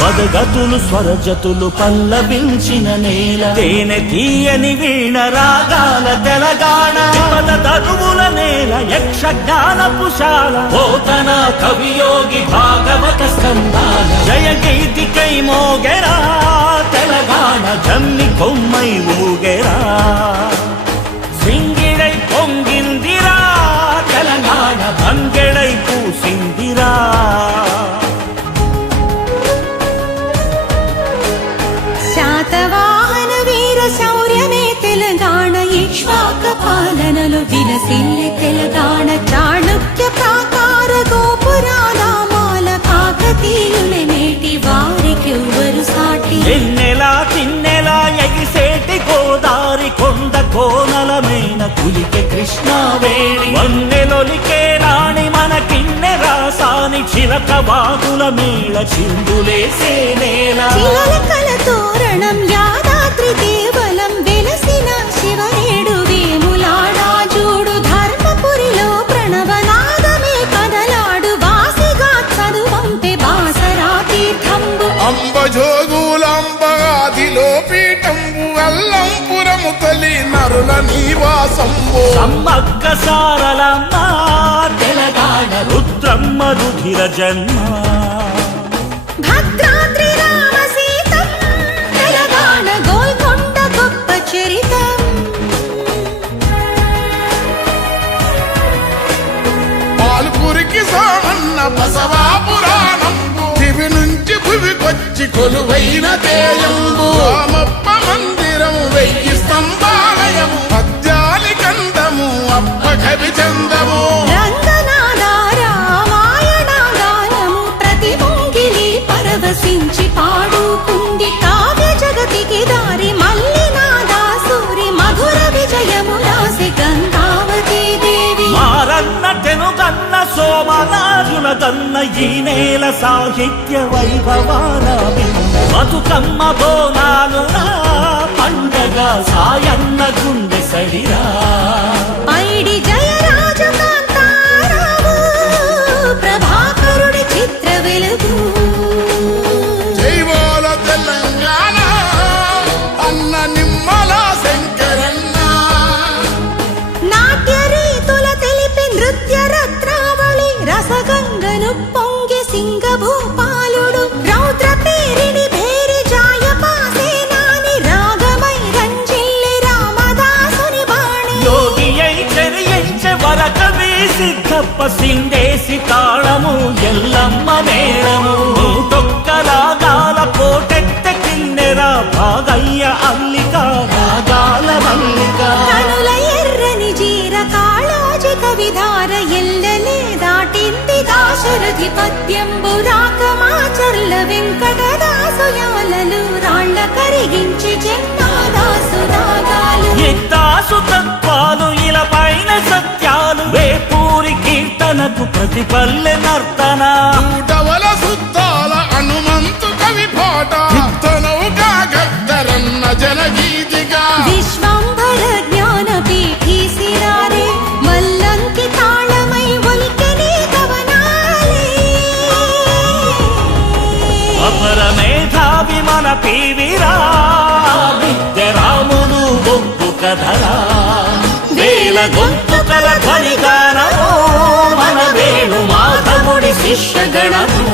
పదగతులు స్వరజతులు పల్లవించిన నేల. తేనె తీయని వీణ రాగాల తెలంగాణ. పద తరువుల నేల యక్ష జ్ఞానపుశాల పోతన కవియోగి భాగవత స్కందాల. జయ గీతికై మోగెరా తెలంగాణ జమ్మి కొమ్మై పాలనలో విలసిల్లి తెలంగాణ చాణుక్య ప్రాకార గోపురాల మాల కాకతీయుల నేటి వారికి ఎవరు సాటి ఎన్నెలా తిన్నెలా ఎగిసేటి గోదారి కొండ కోనలమైన పులికి కృష్ణావేణి వన్నెలొలికే రాణి మన కిన్నె రాసాని చిలక బాగుల మేళ చిందులేసే నేల చిలకల తోరణం యాదాద్రి అంబజోగులంబగాదిలో పీఠంబు అల్లంపురము తల్లి నరుల నివాసంబు. సమ్మక్క సారలమ్మ తెలంగాణ రుద్రమ్మ రుధిర జన్మ. వచ్చి కొలువైన తేయంబు. రామప్ప సోమనాథుల ఈ నేల సాహిత్య వైభవాన బతుకమ్మ బోనాలు పండగ సాయన్న గుండె సడిరా సిందేసి తాళము ఎల్లమ్మ మేళము. తొక్క రాగాల కోటెత్త కిన్నెర భాగయ్య అల్లిక రాగాల మల్లిక. కనుల ఎర్రని జీర కాళోజిక విధార ఎల్లలే దాటింది దాశరథి పద్యంబు రాకమాచర్ల వెంకటదాసు యాలలు రాళ్ళ కరిగించి జన్మాదాసు కీర్తనకు ప్రతిపల్లె నర్తన. నూటవల సుద్దాల హనుమంతు కవి పాట. యుక్తనౌగా గద్దరన్న జనగీతిగా. విశ్వంభర జ్ఞాన పీఠీ సిరారే మల్లంకి తాళమై ఒలికెనే కవనాలే అపర మేధావి మన పీవిరా విద్య రాముడు బొగ్గు కథరా. వేల గొంతుకల ధ్వనిగానము మన వేణు మాధవుడి శిష్యగణము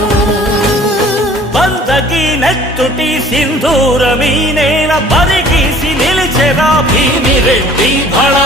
బందకి నెత్తుటి సింధూరమీ నేల పరిగీసి నిలిచెరా భీమిరెడ్డి భళ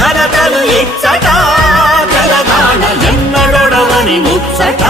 ఘనతలు ఇచ్చట తెలంగాణ ఎన్నడొడవని ముచ్చట.